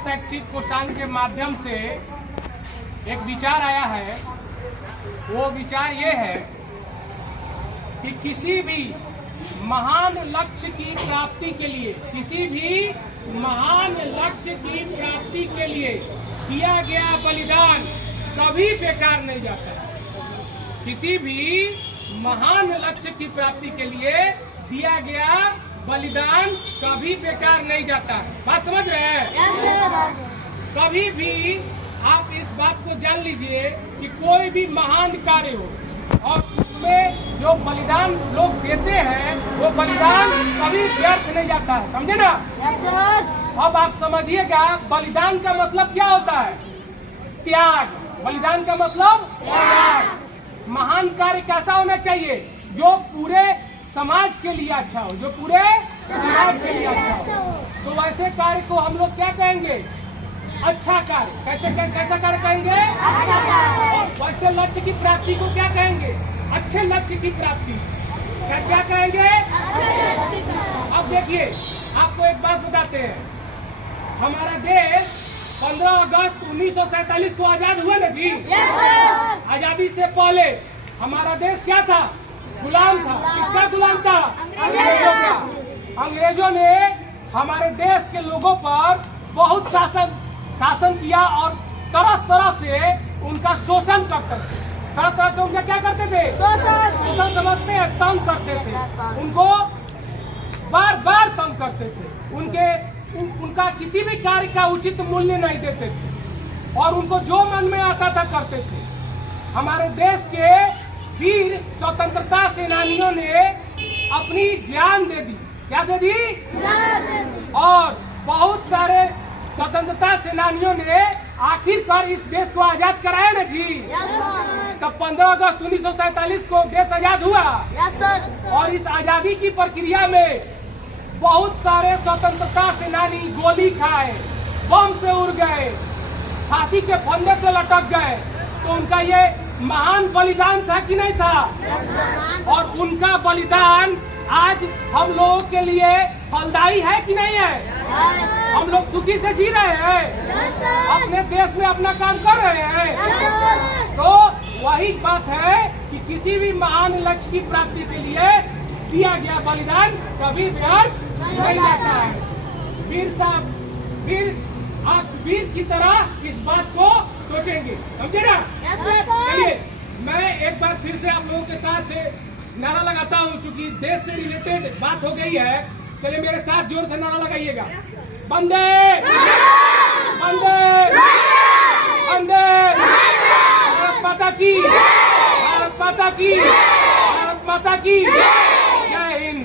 शैक्षिक कोषांग के माध्यम से एक विचार आया है। वो विचार ये है कि किसी भी महान लक्ष्य की प्राप्ति के लिए, किसी भी महान लक्ष्य की प्राप्ति के लिए किया गया बलिदान कभी बेकार नहीं जाता है। किसी भी महान लक्ष्य की प्राप्ति के लिए दिया गया बलिदान कभी बेकार नहीं जाता है। बात समझ रहे हैं? कभी भी आप इस बात को जान लीजिए कि कोई भी महान कार्य हो और उसमें जो बलिदान लोग देते हैं वो बलिदान कभी व्यर्थ नहीं जाता है। समझे ना? अब आप समझिएगा बलिदान का मतलब क्या होता है? त्याग। बलिदान का मतलब त्याग। महान कार्य कैसा होना चाहिए? जो पूरे समाज के लिए अच्छा हो, जो पूरे समाज के लिए अच्छा हो। तो वैसे कार्य को हम लोग क्या कहेंगे? अच्छा कार्य। कैसा कार्य कहेंगे? अच्छा कार्य। और वैसे लक्ष्य की प्राप्ति को क्या कहेंगे? अच्छे लक्ष्य की प्राप्ति। क्या कहेंगे? अब देखिए, आपको एक बात बताते हैं। हमारा देश 15 अगस्त 1947 को आजाद हुआ ना जी। आजादी से पहले हमारा देश क्या था? गुलाम था। किसका गुलाम था? अंग्रेजों का। अंग्रेजों ने हमारे देश के लोगों पर बहुत शासन किया और तरह तरह से उनका शोषण करते थे। तरह तरह से उनका क्या करते थे? शोषण समझते हैं, तंग करते थे। उनको बार बार तंग करते थे। उनका किसी भी कार्य का उचित मूल्य नहीं देते थे और उनको जो मन में आता था करते थे। हमारे देश के वीर स्वतंत्रता सेनानियों ने अपनी जान दे दी। क्या दे दी? जान दे दी। और बहुत सारे स्वतंत्रता सेनानियों ने आखिरकार इस देश को आजाद कराया ना जी। तब 15 अगस्त 1947 को देश आजाद हुआ। और इस आजादी की प्रक्रिया में बहुत सारे स्वतंत्रता सेनानी गोली खाए, बम से उड़ गए, फांसी के फंदे से लटक गए। तो उनका ये महान बलिदान था कि नहीं था? और उनका बलिदान आज हम लोगों के लिए फलदायी है कि नहीं है? हम लोग सुखी से जी रहे हैं, अपने देश में अपना काम कर रहे हैं। तो वही बात है कि किसी भी महान लक्ष्य की प्राप्ति के लिए दिया गया बलिदान कभी व्यर्थ नहीं जाता है। वीर साहब, आप वीर की तरह इस बात को सोचेंगे। समझे ना? चलिए, मैं एक बार फिर से आप लोगों के साथ नारा लगाता हूँ। चूंकि देश से रिलेटेड बात हो गई है, चलिए मेरे साथ जोर से नारा लगाइएगा। वंदे वंदे वंदे, भारत माता की, भारत माता की, भारत माता की। जय हिंद।